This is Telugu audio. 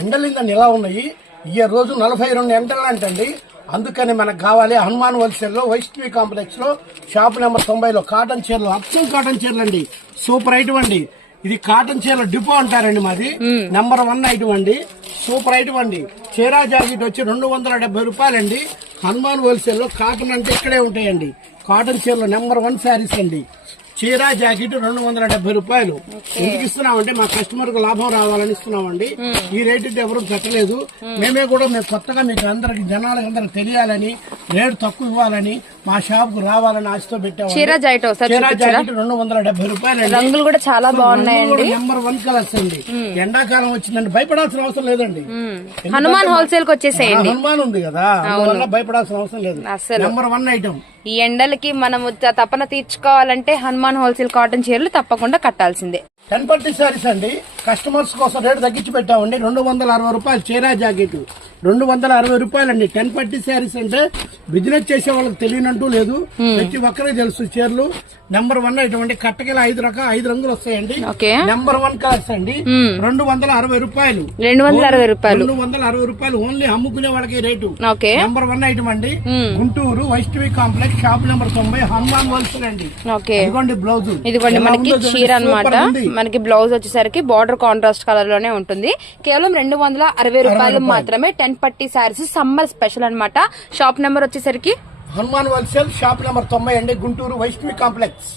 ఎండలిందని ఇలా ఉన్నాయి. ఈ రోజు 42 ఎండలు అంటండి. అందుకని మనకు కావాలి హనుమాన్ హోల్సేల్ లో వైష్ణవి కాంప్లెక్స్ లో షాప్ నెంబర్ 90లో కాటన్ చీరలు, అచ్చం కాటన్ చీరలు అండి. సూపర్ ఐటమ్ అండి. ఇది కాటన్ చీరల డిపో అంటారండి మాది. నెంబర్ 1 ఐటమ్ అండి. సూపర్ ఐటమ్ అండి. చీరా జాకెట్ వచ్చి 270 రూపాయలండి. హనుమాన్ హోల్సేల్ లో కాటన్ అంటే ఇక్కడే ఉంటాయండి. కాటన్ చీరలు నెంబర్ 1 శారీస్ అండి. చీరా జాకెట్ 270 రూపాయలు. ఎందుకు ఇస్తున్నామంటే మా కస్టమర్ కు లాభం రావాలని ఇస్తున్నామండి. ఈ రేటు ఎవరు పెట్టలేదు. మేము కొత్తగా మీకు అందరికి జనాలకు అందరికి తెలియాలని, రేటు తక్కువ ఇవ్వాలని, మా షాప్ కు రావాలని ఆశతో పెట్టాము. చీరా జాకెట్ 270 రూపాయలు. రంగులు కూడా చాలా బాగున్నాయండి. నెంబర్ 1 కలర్స్ అండి. ఎండాకాలం వచ్చిందండి, భయపడాల్సిన అవసరం లేదండి. హనుమాన్ హోల్సేల్ కి వచ్చేసేయండి. హనుమాన్ ఉంది కదా, అందువల్ల భయపడాల్సిన అవసరం లేదు. Number 1 item. ఈ ఎండలకి మనము తపన తీర్చుకోవాలంటే హనుమాన్ హోల్సేల్ కాటన్ చీరలు తప్పకుండా కట్టాల్సిందే. 10 పట్టి శారీస్ అండి. కస్టమర్స్ కోసం రేటు తగ్గించి పెట్టామండి. 260 రూపాయలు చీరా జాకెట్, 260 రూపాయలండి. 10 పట్టి శారీస్ అంటే బిజినెస్ చేసే వాళ్ళకి తెలియనంటూ లేదు. ప్రతి ఒక్కరికి తెలుసు. చీరలు నెంబర్ 1 ఐటమ్ అండి. కట్టకిల 5 రంగులు వస్తాయండి. నెంబర్ 1 కలర్స్ అండి. 260 రూపాయలు. 260 రూపాయలు ఓన్లీ అమ్ముకునే వాళ్ళకి రేటు. నెంబర్ 1 ఐటమ్ అండి. Guntur Vaishnavi complex shop number 90 Hanuman wholesale అండి. ఇదిగోండి బ్లౌజ్. ఇదిగోండి మనకి చీర అన్నమాట. మనకి బ్లౌజ్ వచ్చేసరికి బార్డర్ కాంట్రాస్ట్ కలర్ లోనే ఉంటుంది. కేవలం 260 రూపాయలు మాత్రమే. 10 పట్టి శారీస్ సమ్మర్ స్పెషల్ అన్నమాట. షాప్ నెంబర్ వచ్చేసరికి హనుమాన్ హోల్సేల్ షాప్ నెంబర్ 90 అండి. గుంటూరు వైష్ణవి కాంప్లెక్స్.